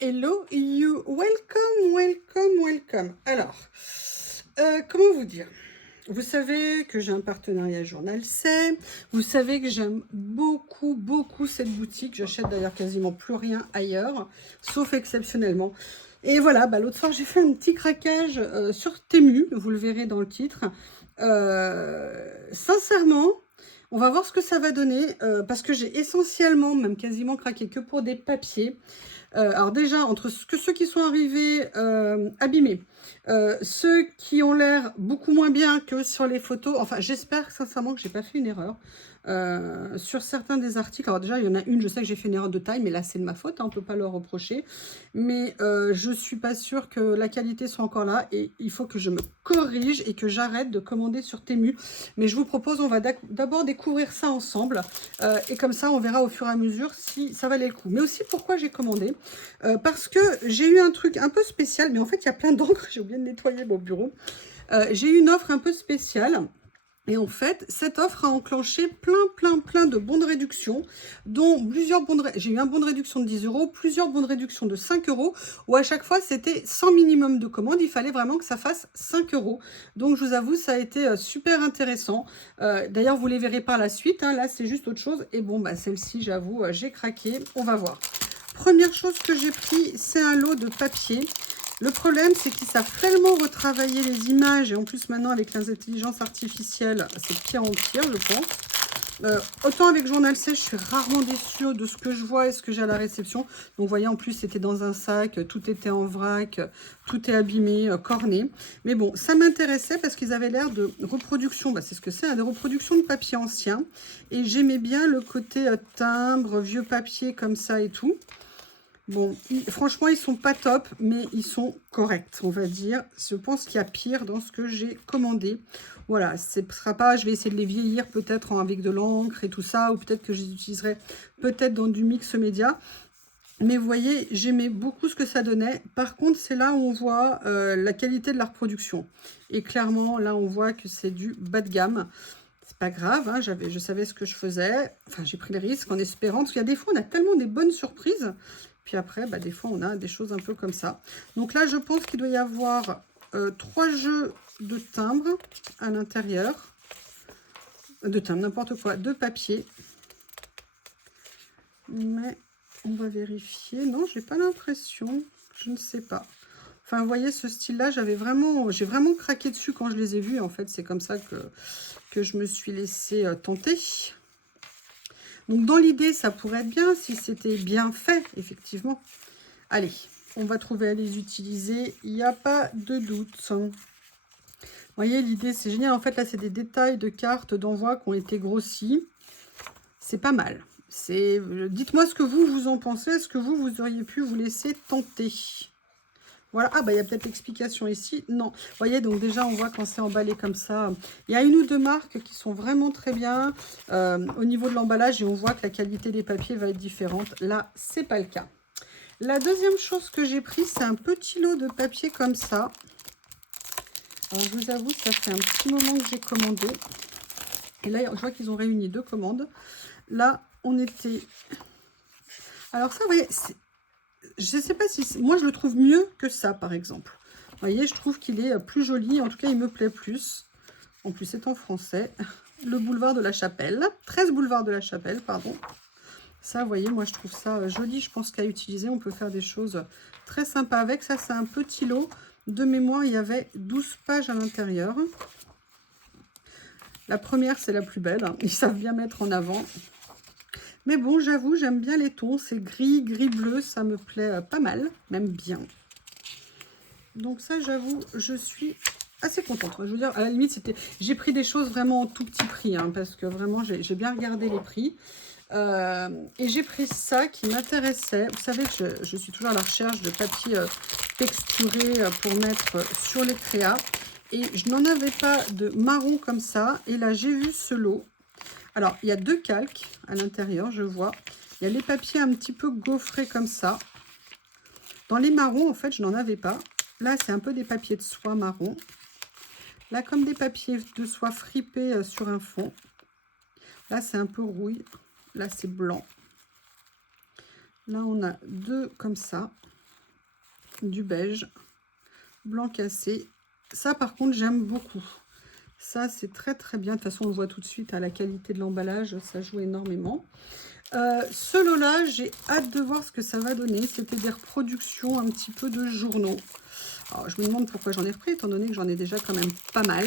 Hello you, welcome, welcome, welcome. Alors, comment vous dire? Vous savez que j'ai un partenariat Journal C. Vous savez que j'aime beaucoup, beaucoup cette boutique. J'achète d'ailleurs quasiment plus rien ailleurs, sauf exceptionnellement. Et voilà, l'autre soir, j'ai fait un petit craquage sur Temu. Vous le verrez dans le titre. Sincèrement, on va voir ce que ça va donner. Parce que j'ai essentiellement, même quasiment craqué que pour des papiers. Alors déjà, entre ceux qui sont arrivés abîmés, ceux qui ont l'air beaucoup moins bien que sur les photos, enfin j'espère sincèrement que j'ai pas fait une erreur sur certains des articles. Alors déjà, il y en a une, je sais que j'ai fait une erreur de taille, mais là c'est de ma faute, hein, on peut pas leur reprocher. Mais je suis pas sûre que la qualité soit encore là et il faut que je me corrige et que j'arrête de commander sur Temu. Mais je vous propose, on va d'abord découvrir ça ensemble et comme ça on verra au fur et à mesure si ça valait le coup. Mais aussi pourquoi j'ai commandé. Parce que j'ai eu un truc un peu spécial, mais en fait il y a plein d'encre, j'ai oublié de nettoyer mon bureau. J'ai eu une offre un peu spéciale. Et en fait, cette offre a enclenché plein de bons de réduction, dont plusieurs bons de j'ai eu un bon de réduction de 10 €, plusieurs bons de réduction de 5 €, où à chaque fois, c'était sans minimum de commande. Il fallait vraiment que ça fasse 5 €. Donc, je vous avoue, ça a été super intéressant. D'ailleurs, vous les verrez par la suite. Hein, là, c'est juste autre chose. Et bon, celle-ci, j'avoue, j'ai craqué. On va voir. Première chose que j'ai pris, c'est un lot de papier. Le problème, c'est qu'ils savent tellement retravailler les images, et en plus maintenant avec l'intelligence artificielle, c'est de pire en pire, je pense. Autant avec Journal C, je suis rarement déçue de ce que je vois et ce que j'ai à la réception. Donc vous voyez, en plus, c'était dans un sac, tout était en vrac, tout est abîmé, corné. Mais bon, ça m'intéressait parce qu'ils avaient l'air de reproduction, c'est ce que c'est, hein, des reproductions de papier ancien. Et j'aimais bien le côté timbre, vieux papier comme ça et tout. Bon, franchement, ils sont pas top, mais ils sont corrects, on va dire. Je pense qu'il y a pire dans ce que j'ai commandé. Voilà, ce sera pas, je vais essayer de les vieillir peut-être avec de l'encre et tout ça, ou peut-être que je les utiliserai peut-être dans du mix média. Mais vous voyez, j'aimais beaucoup ce que ça donnait. Par contre, c'est là où on voit la qualité de la reproduction. Et clairement, là, on voit que c'est du bas de gamme. C'est pas grave, hein, je savais ce que je faisais. Enfin, j'ai pris le risque en espérant. Parce qu'il y a des fois, on a tellement des bonnes surprises. Puis après, des fois, on a des choses un peu comme ça. Donc là, je pense qu'il doit y avoir 3 jeux de timbres à l'intérieur. De timbres, n'importe quoi, de papier. Mais on va vérifier. Non, j'ai pas l'impression. Je ne sais pas. Enfin, vous voyez, ce style-là, j'ai vraiment craqué dessus quand je les ai vus. En fait, c'est comme ça que je me suis laissée tenter. Donc, dans l'idée, ça pourrait être bien si c'était bien fait, effectivement. Allez, on va trouver à les utiliser. Il n'y a pas de doute. Vous voyez, l'idée, c'est génial. En fait, là, c'est des détails de cartes d'envoi qui ont été grossis. C'est pas mal. Dites-moi ce que vous en pensez. Est-ce que vous auriez pu vous laisser tenter? Voilà, il y a peut-être l'explication ici. Non, vous voyez, donc déjà, on voit quand c'est emballé comme ça. Il y a une ou deux marques qui sont vraiment très bien au niveau de l'emballage et on voit que la qualité des papiers va être différente. Là, c'est pas le cas. La deuxième chose que j'ai pris, c'est un petit lot de papier comme ça. Alors, je vous avoue, ça fait un petit moment que j'ai commandé. Et là, je vois qu'ils ont réuni 2 commandes. Là, on était... Alors ça, vous voyez, je ne sais pas si... Moi, je le trouve mieux que ça, par exemple. Vous voyez, je trouve qu'il est plus joli. En tout cas, il me plaît plus. En plus, c'est en français. Le boulevard de la Chapelle. 13 boulevard de la Chapelle, pardon. Ça, vous voyez, moi, je trouve ça joli. Je pense qu'à utiliser, on peut faire des choses très sympas avec. Ça, c'est un petit lot. De mémoire, il y avait 12 pages à l'intérieur. La première, c'est la plus belle. Ils savent bien mettre en avant. Mais bon, j'avoue, j'aime bien les tons. C'est gris, gris-bleu. Ça me plaît pas mal, même bien. Donc ça, j'avoue, je suis assez contente. Je veux dire, à la limite, j'ai pris des choses vraiment au tout petit prix. Hein, parce que vraiment, j'ai bien regardé les prix. Et j'ai pris ça qui m'intéressait. Vous savez que je suis toujours à la recherche de papier texturé pour mettre sur les créas. Et je n'en avais pas de marron comme ça. Et là, j'ai vu ce lot. Alors, il y a 2 calques à l'intérieur, je vois. Il y a les papiers un petit peu gaufrés comme ça. Dans les marrons, en fait, je n'en avais pas. Là, c'est un peu des papiers de soie marron. Là, comme des papiers de soie fripés sur un fond. Là, c'est un peu rouille. Là, c'est blanc. Là, on a 2 comme ça. du beige, blanc cassé. Ça, par contre, j'aime beaucoup. Ça, c'est très, très bien. De toute façon, on le voit tout de suite à la qualité de l'emballage. Ça joue énormément. Ce lot-là, j'ai hâte de voir ce que ça va donner. C'était des reproductions un petit peu de journaux. Alors, je me demande pourquoi j'en ai repris, étant donné que j'en ai déjà quand même pas mal.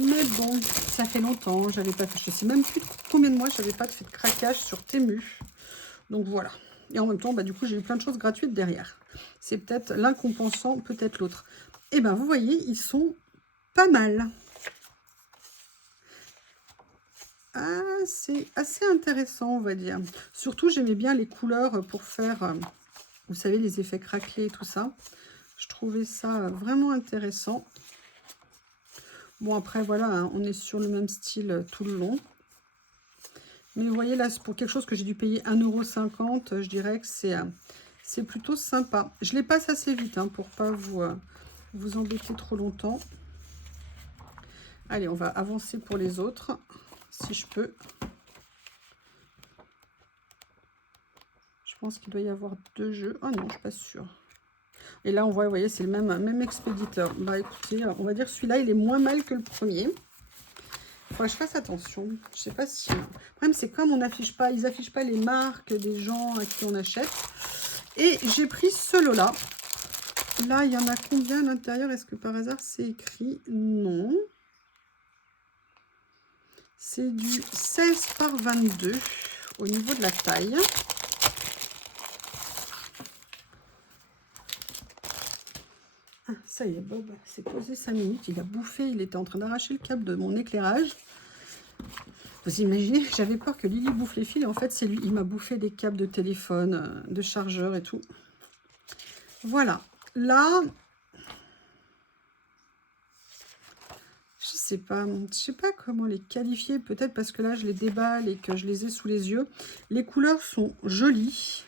Mais bon, ça fait longtemps. J'avais pas fait, je sais même plus combien de mois j'avais pas fait de craquage sur Temu. Donc voilà. Et en même temps, bah, du coup, j'ai eu plein de choses gratuites derrière. C'est peut-être l'un compensant, peut-être l'autre. Et ben, vous voyez, ils sont pas mal. Ah, c'est assez intéressant, on va dire. Surtout, j'aimais bien les couleurs pour faire, vous savez, les effets craquelés et tout ça. Je trouvais ça vraiment intéressant. Bon, après, voilà, hein, on est sur le même style tout le long. Mais vous voyez, là, pour quelque chose que j'ai dû payer 1,50 €, je dirais que c'est plutôt sympa. Je les passe assez vite hein, pour pas vous embêter trop longtemps. Allez, on va avancer pour les autres, si je peux. Je pense qu'il doit y avoir 2 jeux. Ah non, je suis pas sûre. Et là, on voit, vous voyez, c'est le même expéditeur. Bah écoutez, on va dire celui-là, il est moins mal que le premier. Il faudrait que je fasse attention. Je sais pas si... Le problème, c'est comme on n'affiche pas, ils affichent pas les marques des gens à qui on achète. Et j'ai pris ce lot-là. Là, il y en a combien à l'intérieur? Est-ce que par hasard, c'est écrit? Non. C'est du 16 par 22 au niveau de la taille. Ah, ça y est, Bob s'est posé 5 minutes. Il a bouffé, il était en train d'arracher le câble de mon éclairage. Vous imaginez, j'avais peur que Lily bouffe les fils. Et en fait, c'est lui. Il m'a bouffé des câbles de téléphone, de chargeur et tout. Voilà. Là, je sais pas comment les qualifier. Peut-être parce que là, je les déballe et que je les ai sous les yeux. Les couleurs sont jolies.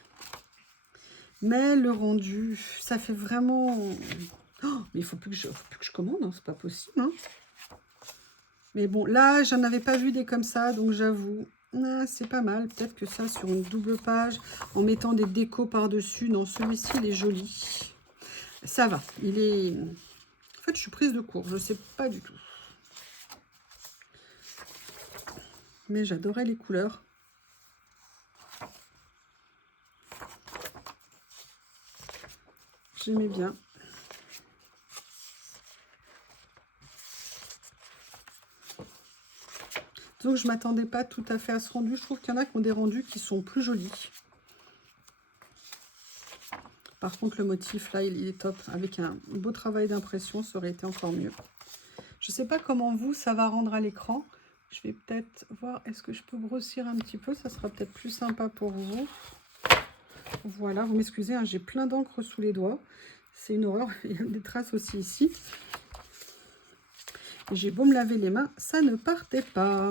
Mais le rendu, ça fait vraiment... Oh, mais il faut plus que je commande, hein, c'est pas possible. Hein. Mais bon, là, j'en avais pas vu des comme ça, donc j'avoue, ah, c'est pas mal. Peut-être que ça, sur une double page, en mettant des décos par-dessus. Non, celui-ci, il est joli. Ça va, il est... En fait, je suis prise de court, je sais pas du tout. Mais j'adorais les couleurs. J'aimais bien. Donc, je ne m'attendais pas tout à fait à ce rendu. Je trouve qu'il y en a qui ont des rendus qui sont plus jolis. Par contre, le motif, là, il est top. Avec un beau travail d'impression, ça aurait été encore mieux. Je ne sais pas comment vous, ça va rendre à l'écran. Je vais peut-être voir, est-ce que je peux grossir un petit peu? Ça sera peut-être plus sympa pour vous. Voilà, vous m'excusez, hein, j'ai plein d'encre sous les doigts. C'est une horreur. Il y a des traces aussi ici. J'ai beau me laver les mains, ça ne partait pas.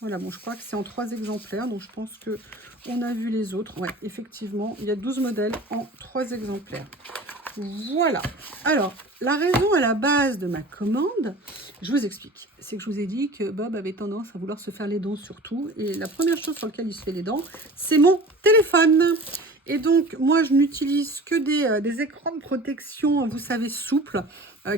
Voilà, bon, je crois que c'est en 3 exemplaires, donc je pense que on a vu les autres. Ouais, effectivement, il y a 12 modèles en 3 exemplaires. Voilà. Alors, la raison à la base de ma commande, je vous explique. C'est que je vous ai dit que Bob avait tendance à vouloir se faire les dents surtout. Et la première chose sur laquelle il se fait les dents, c'est mon téléphone. Et donc, moi, je n'utilise que des écrans de protection, vous savez, souples,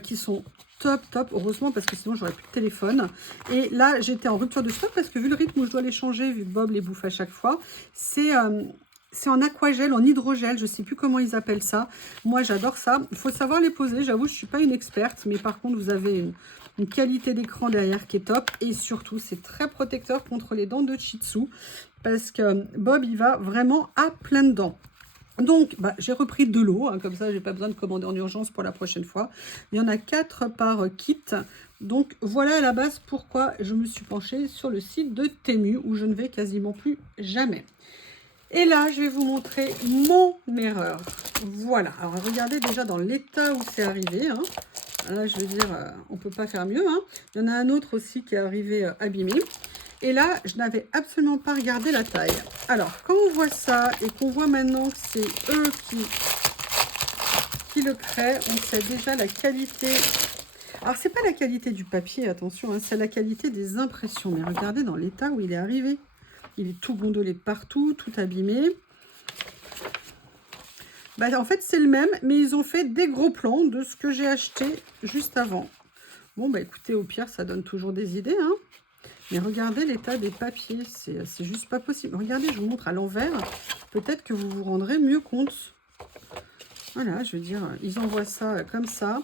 qui sont top, heureusement, parce que sinon, j'aurais plus de téléphone. Et là, j'étais en rupture de stock, parce que vu le rythme où je dois les changer, vu que Bob les bouffe à chaque fois, c'est en aquagel, en hydrogel, je ne sais plus comment ils appellent ça. Moi, j'adore ça. Il faut savoir les poser. J'avoue, je ne suis pas une experte, mais par contre, vous avez une qualité d'écran derrière qui est top. Et surtout, c'est très protecteur contre les dents de Shih Tzu, parce que Bob, il va vraiment à plein de dents. Donc, bah, j'ai repris de l'eau, hein, comme ça, j'ai pas besoin de commander en urgence pour la prochaine fois. Il y en a 4 par kit. Donc, voilà à la base pourquoi je me suis penchée sur le site de Temu, où je ne vais quasiment plus jamais. Et là, je vais vous montrer mon erreur. Voilà. Alors, regardez déjà dans l'état où c'est arrivé. Hein. Là, je veux dire, on ne peut pas faire mieux. Hein. Il y en a un autre aussi qui est arrivé abîmé. Et là, je n'avais absolument pas regardé la taille. Alors, quand on voit ça et qu'on voit maintenant que c'est eux qui le créent, on sait déjà la qualité. Alors, c'est pas la qualité du papier, attention, hein, c'est la qualité des impressions. Mais regardez dans l'état où il est arrivé. Il est tout gondolé partout, tout abîmé. Bah, en fait, c'est le même, mais ils ont fait des gros plans de ce que j'ai acheté juste avant. Bon, bah écoutez, au pire, ça donne toujours des idées, hein. Mais regardez l'état des papiers, c'est juste pas possible. Regardez, je vous montre à l'envers. Peut-être que vous vous rendrez mieux compte. Voilà, je veux dire, ils envoient ça comme ça.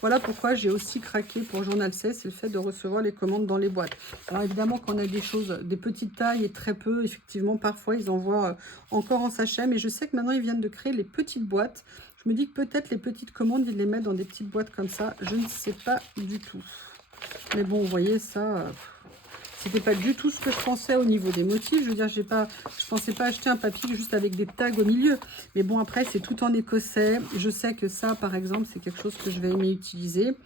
Voilà pourquoi j'ai aussi craqué pour Journal 16, c'est le fait de recevoir les commandes dans les boîtes. Alors évidemment, quand on a des choses, des petites tailles et très peu, effectivement, parfois ils envoient encore en sachet. Mais je sais que maintenant, ils viennent de créer les petites boîtes. Je me dis que peut-être les petites commandes, ils les mettent dans des petites boîtes comme ça. Je ne sais pas du tout. Mais bon, vous voyez, ça... C'était pas du tout ce que je pensais au niveau des motifs. Je veux dire, je pensais pas acheter un papier juste avec des tags au milieu. Mais bon, après, c'est tout en écossais. Je sais que ça, par exemple, c'est quelque chose que je vais aimer utiliser.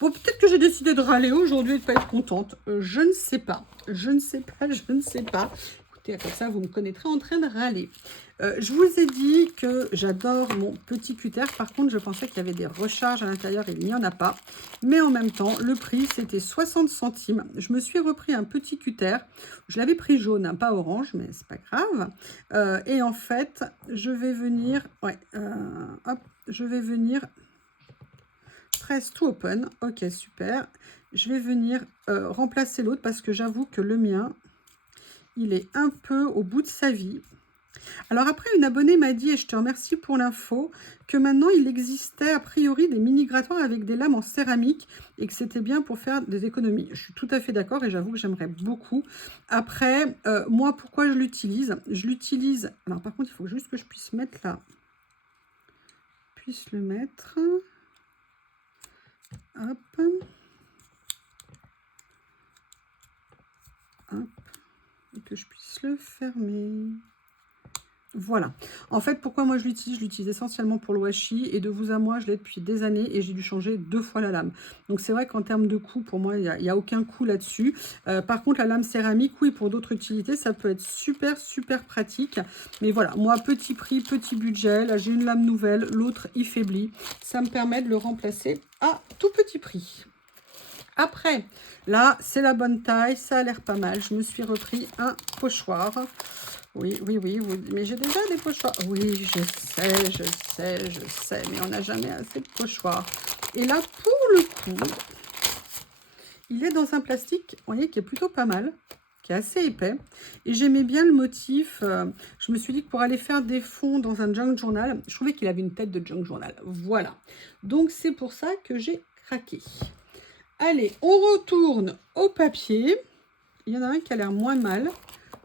Bon, peut-être que j'ai décidé de râler aujourd'hui et de pas être contente. Je ne sais pas. Je ne sais pas, je ne sais pas. Écoutez, comme ça, vous me connaîtrez en train de râler. Je vous ai dit que j'adore mon petit cutter. Par contre, je pensais qu'il y avait des recharges à l'intérieur. Il n'y en a pas. Mais en même temps, le prix, c'était 60 centimes. Je me suis repris un petit cutter. Je l'avais pris jaune, hein, pas orange, mais c'est pas grave. Et en fait, je vais venir... Ouais, hop, je vais venir... Press to open. Ok, super. Je vais venir remplacer l'autre parce que j'avoue que le mien, il est un peu au bout de sa vie. Alors après, une abonnée m'a dit, et je te remercie pour l'info, que maintenant il existait a priori des mini grattoirs avec des lames en céramique et que c'était bien pour faire des économies. Je suis tout à fait d'accord et j'avoue que j'aimerais beaucoup. Après, moi, pourquoi je l'utilise? Je l'utilise... Alors par contre, il faut juste que je puisse mettre là. Puisse le mettre. Hop. Hop. Et que je puisse le fermer. Voilà. En fait, pourquoi moi je l'utilise? Je l'utilise essentiellement pour le washi et de vous à moi, je l'ai depuis des années et j'ai dû changer 2 fois la lame. Donc c'est vrai qu'en termes de coût, pour moi, il n'y a aucun coût là-dessus. Par contre, la lame céramique, oui, pour d'autres utilités, ça peut être super, super pratique. Mais voilà, moi, petit prix, petit budget. Là, j'ai une lame nouvelle, l'autre, il faiblit. Ça me permet de le remplacer à tout petit prix. Après, là, c'est la bonne taille, ça a l'air pas mal. Je me suis repris un pochoir. Oui, oui, oui, mais j'ai déjà des pochoirs. Oui, je sais, mais on n'a jamais assez de pochoirs. Et là, pour le coup, il est dans un plastique, vous voyez, qui est plutôt pas mal, qui est assez épais. Et j'aimais bien le motif. Je me suis dit que pour aller faire des fonds dans un junk journal, je trouvais qu'il avait une tête de junk journal. Voilà. Donc, c'est pour ça que j'ai craqué. Allez, on retourne au papier. Il y en a un qui a l'air moins mal.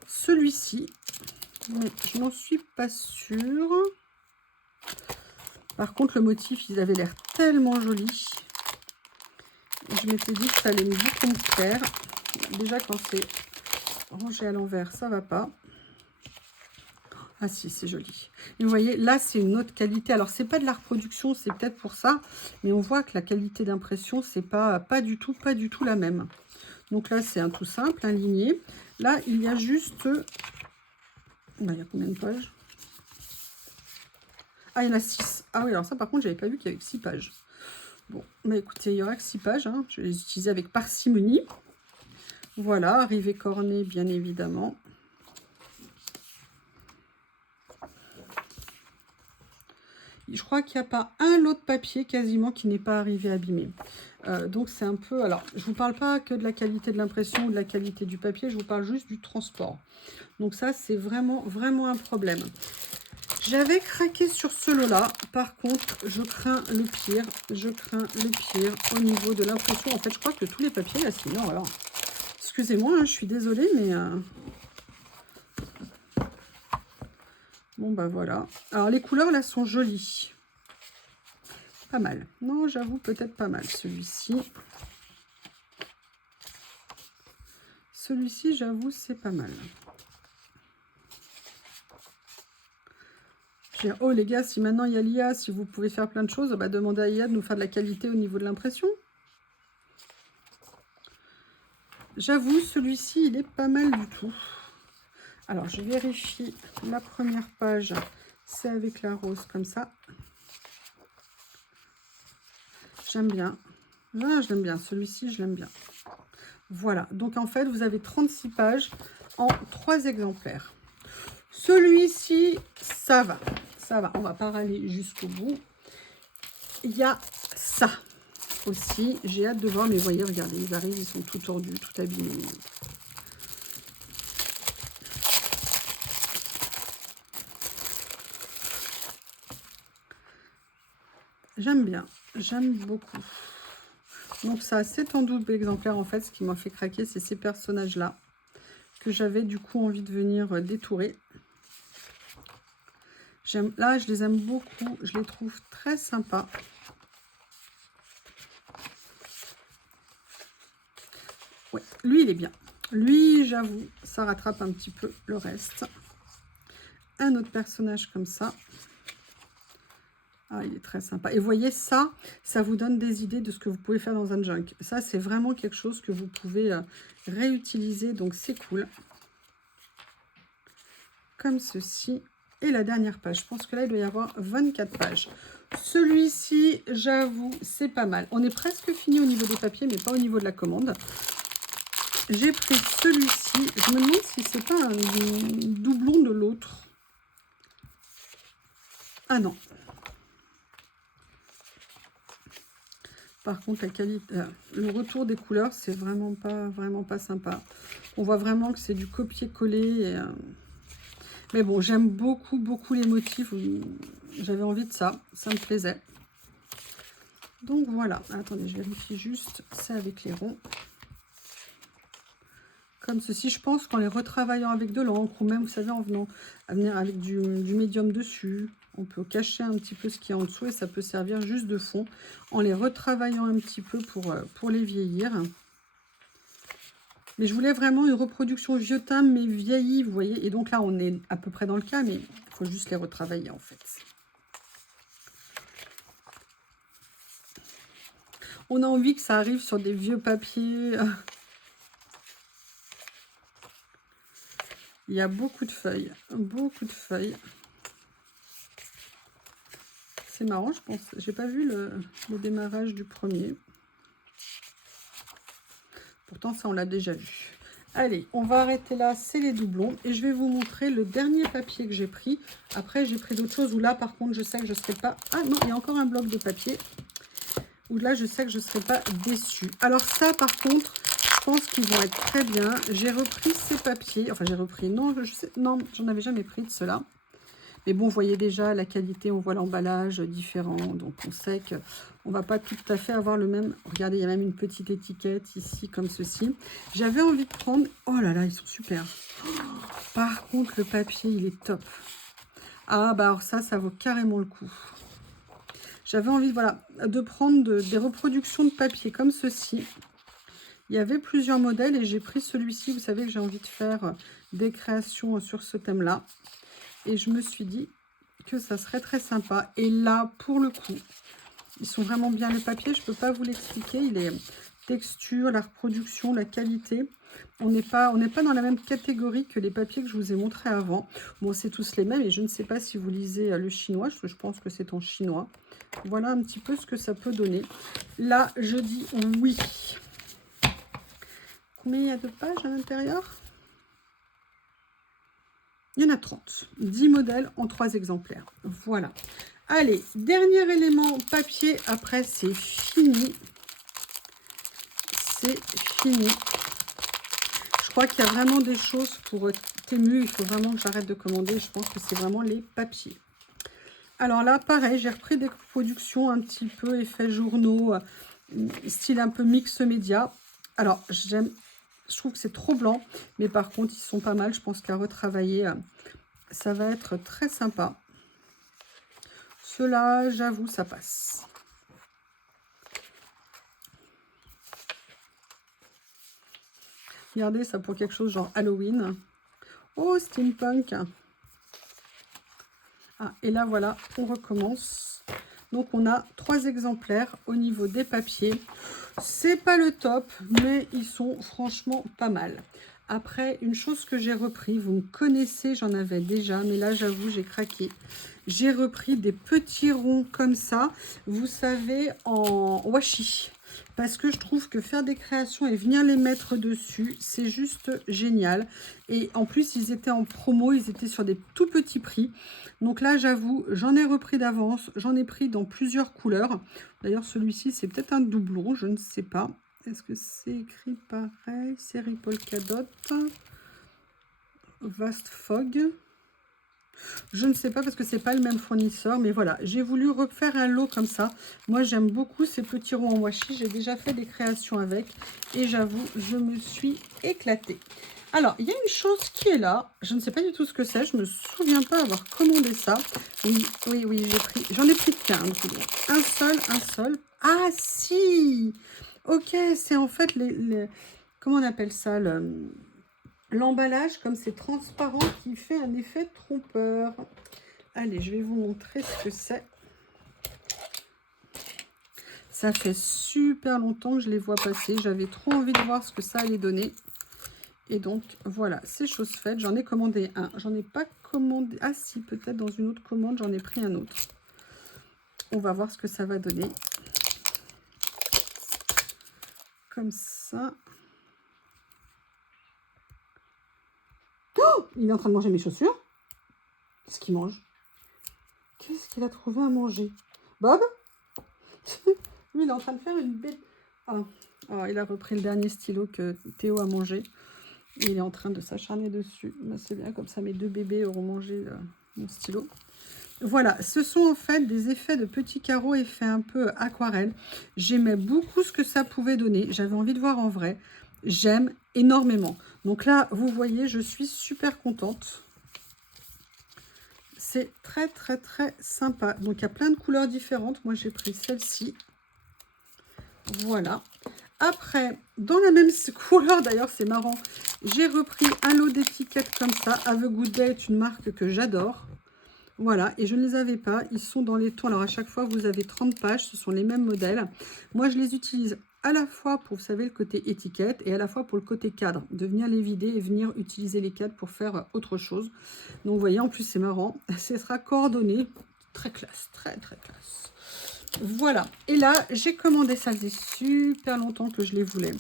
Celui-ci. Je n'en suis pas sûre. Par contre, le motif, ils avaient l'air tellement jolis. Je m'étais dit que ça allait beaucoup me plaire. Déjà, quand c'est rangé à l'envers, ça va pas. Ah si, c'est joli. Et vous voyez, là, c'est une autre qualité. Alors, c'est pas de la reproduction, c'est peut-être pour ça. Mais on voit que la qualité d'impression, c'est pas du tout la même. Donc là, c'est un tout simple, un ligné. Là, il y a juste... Bah, il y a combien de pages? Ah, il y en a 6. Ah oui, alors ça, par contre, j'avais pas vu qu'il y avait 6 pages. Bon, mais écoutez, il y aura que 6 pages. Hein. Je vais les utiliser avec parcimonie. Voilà, arrivé corné, bien évidemment. Je crois qu'il n'y a pas un lot de papier quasiment qui n'est pas arrivé abîmé. Donc c'est un peu... Alors, je ne vous parle pas que de la qualité de l'impression ou de la qualité du papier, je vous parle juste du transport. Donc ça, c'est vraiment, vraiment un problème. J'avais craqué sur ce lot-là. Par contre, je crains le pire. Je crains le pire au niveau de l'impression. En fait, je crois que tous les papiers, là, c'est... Non, alors... Excusez-moi, hein, je suis désolée, mais... Bon, bah voilà. Alors, les couleurs, là, sont jolies. Pas mal. Non, j'avoue, peut-être pas mal, celui-ci. Celui-ci, j'avoue, c'est pas mal. Oh, les gars, si maintenant il y a l'IA, si vous pouvez faire plein de choses, bah, demandez à l'IA de nous faire de la qualité au niveau de l'impression. J'avoue, celui-ci, il est pas mal du tout. Alors, je vérifie la première page. C'est avec la rose, comme ça. J'aime bien. Ah, je l'aime bien. Celui-ci, je l'aime bien. Voilà. Donc, en fait, vous avez 36 pages en 3 exemplaires. Celui-ci, ça va. Ça va, on va pas aller jusqu'au bout. Il y a ça aussi. J'ai hâte de voir, mais vous voyez, regardez, ils arrivent, ils sont tout tordus, tout abîmés. J'aime bien, j'aime beaucoup. Donc ça, c'est en double exemplaire en fait. Ce qui m'a fait craquer, c'est ces personnages-là que j'avais du coup envie de venir détourer. Là, je les aime beaucoup. Je les trouve très sympas. Ouais, lui, il est bien. Lui, j'avoue, ça rattrape un petit peu le reste. Un autre personnage comme ça. Ah, il est très sympa. Et vous voyez, ça vous donne des idées de ce que vous pouvez faire dans un junk. Ça, c'est vraiment quelque chose que vous pouvez réutiliser. Donc, c'est cool. Comme ceci. Et la dernière page. Je pense que là, il doit y avoir 24 pages. Celui-ci, j'avoue, c'est pas mal. On est presque fini au niveau des papiers, mais pas au niveau de la commande. J'ai pris celui-ci. Je me demande si c'est pas un doublon de l'autre. Ah non. Par contre, la qualité, le retour des couleurs, c'est vraiment pas sympa. On voit vraiment que c'est du copier-coller. Mais bon, j'aime beaucoup les motifs. J'avais envie de ça. Ça me plaisait. Donc voilà. Attendez, je vérifie juste. C'est avec les ronds. Comme ceci, je pense qu'en les retravaillant avec de l'encre, ou même, vous savez, en venant à venir avec du médium dessus, on peut cacher un petit peu ce qui est en dessous et ça peut servir juste de fond en les retravaillant un petit peu pour les vieillir. Mais je voulais vraiment une reproduction vieux teint mais vieillie, vous voyez. Et donc là, on est à peu près dans le cas, mais il faut juste les retravailler en fait. On a envie que ça arrive sur des vieux papiers. Il y a beaucoup de feuilles, beaucoup de feuilles. C'est marrant, je pense. J'ai pas vu le démarrage du premier. Pourtant, ça, on l'a déjà vu. Allez, on va arrêter là. C'est les doublons. Et je vais vous montrer le dernier papier que j'ai pris. Après, j'ai pris d'autres choses où là, par contre, je sais que je ne serai pas... Ah non, il y a encore un bloc de papier. Où là, je sais que je ne serai pas déçue. Alors ça, par contre, je pense qu'ils vont être très bien. J'ai repris ces papiers. Enfin, j'ai repris... Non, non, j'en avais jamais pris de ceux-là. Mais bon, vous voyez déjà la qualité, on voit l'emballage différent. Donc, on sait qu'on ne va pas tout à fait avoir le même... Regardez, il y a même une petite étiquette ici, comme ceci. J'avais envie de prendre... Oh là là, ils sont super. Par contre, le papier, il est top. Ah, bah alors ça vaut carrément le coup. J'avais envie, voilà, de prendre des reproductions de papier comme ceci. Il y avait plusieurs modèles et j'ai pris celui-ci. Vous savez que j'ai envie de faire des créations sur ce thème-là. Et je me suis dit que ça serait très sympa. Et là, pour le coup, ils sont vraiment bien les papiers. Je ne peux pas vous l'expliquer. Il est texture, la reproduction, la qualité. On n'est pas dans la même catégorie que les papiers que je vous ai montrés avant. Bon, c'est tous les mêmes. Et je ne sais pas si vous lisez le chinois. Je pense que c'est en chinois. Voilà un petit peu ce que ça peut donner. Là, je dis oui. Combien il y a de pages à l'intérieur ? Il y en a 30. 10 modèles en 3 exemplaires. Voilà. Allez, dernier élément papier. Après, c'est fini. C'est fini. Je crois qu'il y a vraiment des choses pour Temu. Il faut vraiment que j'arrête de commander. Je pense que c'est vraiment les papiers. Alors là, pareil, j'ai repris des productions un petit peu effets journaux, style un peu mix média. Alors, je trouve que c'est trop blanc, mais par contre, ils sont pas mal. Je pense qu'à retravailler, ça va être très sympa. Ceux-là, j'avoue, ça passe. Regardez, ça pour quelque chose genre Halloween. Oh, steampunk. Ah, et là, voilà, on recommence. Donc, on a 3 exemplaires au niveau des papiers. C'est pas le top, mais ils sont franchement pas mal. Après, une chose que j'ai repris, vous me connaissez, j'en avais déjà, mais là, j'avoue, j'ai craqué. J'ai repris des petits ronds comme ça, vous savez, en washi. parce que je trouve que faire des créations et venir les mettre dessus, c'est juste génial. Et en plus, ils étaient en promo, ils étaient sur des tout petits prix. Donc là, j'avoue, j'en ai repris d'avance, j'en ai pris dans plusieurs couleurs. D'ailleurs, celui-ci, c'est peut-être un doublon, je ne sais pas. Est-ce que c'est écrit pareil? Série Polkadot, Vast Fog. Je ne sais pas parce que c'est pas le même fournisseur, mais voilà, j'ai voulu refaire un lot comme ça. Moi, j'aime beaucoup ces petits ronds en washi. J'ai déjà fait des créations avec et j'avoue, je me suis éclatée. Alors, il y a une chose qui est là. Je ne sais pas du tout ce que c'est. Je me souviens pas avoir commandé ça. Oui, oui, oui, j'en ai pris qu'un. Un seul. Ah, si! Ok, c'est en fait comment on appelle ça, l'emballage, comme c'est transparent, qui fait un effet trompeur. Allez, je vais vous montrer ce que c'est. Ça fait super longtemps que je les vois passer. J'avais trop envie de voir ce que ça allait donner. Et donc, voilà, c'est chose faite. J'en ai commandé un. J'en ai pas commandé... Ah si, peut-être dans une autre commande, j'en ai pris un autre. On va voir ce que ça va donner. Comme ça. Oh, il est en train de manger mes chaussures. Qu'est-ce qu'il mange? Qu'est-ce qu'il a trouvé à manger? Bob? Lui, il est en train de faire une bête. Ah, il a repris le dernier stylo que Théo a mangé. Et il est en train de s'acharner dessus. Ben, c'est bien, comme ça mes deux bébés auront mangé mon stylo. Voilà, ce sont en fait des effets de petits carreaux, effets un peu aquarelle. J'aimais beaucoup ce que ça pouvait donner. J'avais envie de voir en vrai. J'aime énormément. Donc là, vous voyez, je suis super contente. C'est très, très, très sympa. Donc, il y a plein de couleurs différentes. Moi, j'ai pris celle-ci. Voilà. Après, dans la même couleur, d'ailleurs, c'est marrant, j'ai repris un lot d'étiquettes comme ça. Have a Good Day est une marque que j'adore. Voilà, et je ne les avais pas. Ils sont dans les tons. Alors, à chaque fois, vous avez 30 pages. Ce sont les mêmes modèles. Moi, je les utilise à la fois pour, vous savez, le côté étiquette et à la fois pour le côté cadre. De venir les vider et venir utiliser les cadres pour faire autre chose. Donc, vous voyez, en plus, c'est marrant. Ce sera coordonné. Très classe, très, très classe. Voilà. Et là, j'ai commandé. Ça faisait super longtemps que je les voulais.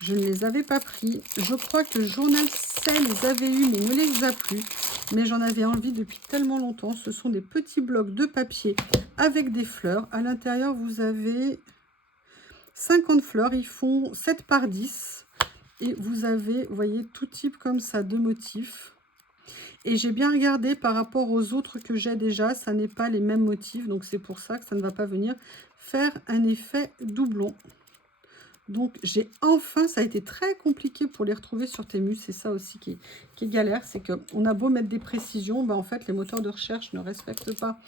Je ne les avais pas pris. Je crois que Journal C les avait eus, mais ne les a plus. Mais j'en avais envie depuis tellement longtemps. Ce sont des petits blocs de papier avec des fleurs. À l'intérieur, vous avez 50 fleurs. Ils font 7 par 10. Et vous avez, vous voyez, tout type comme ça de motifs. Et j'ai bien regardé par rapport aux autres que j'ai déjà. Ça n'est pas les mêmes motifs. Donc, c'est pour ça que ça ne va pas venir faire un effet doublon. Donc, j'ai enfin, ça a été très compliqué pour les retrouver sur Temu. C'est ça aussi qui est galère. C'est qu'on a beau mettre des précisions, en fait, les moteurs de recherche ne respectent pas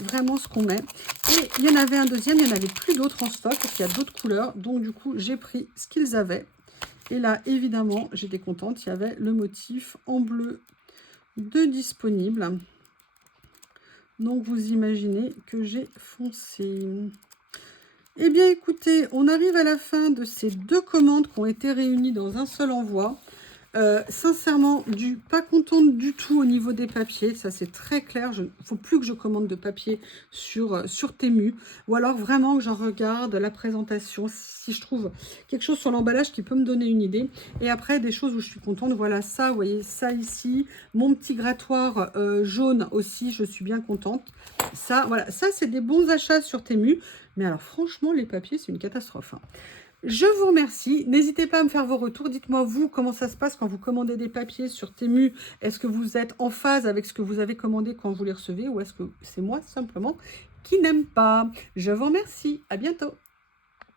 vraiment ce qu'on met. Et il y en avait un deuxième, il n'y en avait plus d'autres en stock, parce qu'il y a d'autres couleurs. Donc, du coup, j'ai pris ce qu'ils avaient. Et là, évidemment, j'étais contente. Il y avait le motif en bleu de disponible. Donc, vous imaginez que j'ai foncé. Eh bien, écoutez, on arrive à la fin de ces deux commandes qui ont été réunies dans un seul envoi. Sincèrement, pas contente du tout au niveau des papiers. Ça, c'est très clair. Il ne faut plus que je commande de papier sur Temu. Ou alors, vraiment, que j'en regarde la présentation. Si je trouve quelque chose sur l'emballage qui peut me donner une idée. Et après, des choses où je suis contente. Voilà, ça, vous voyez, ça ici. Mon petit grattoir jaune aussi, je suis bien contente. Ça, voilà, ça, c'est des bons achats sur Temu. Mais alors, franchement, les papiers, c'est une catastrophe. Je vous remercie. N'hésitez pas à me faire vos retours. Dites-moi, vous, comment ça se passe quand vous commandez des papiers sur Temu. Est-ce que vous êtes en phase avec ce que vous avez commandé quand vous les recevez? Ou est-ce que c'est moi, simplement, qui n'aime pas? Je vous remercie. À bientôt.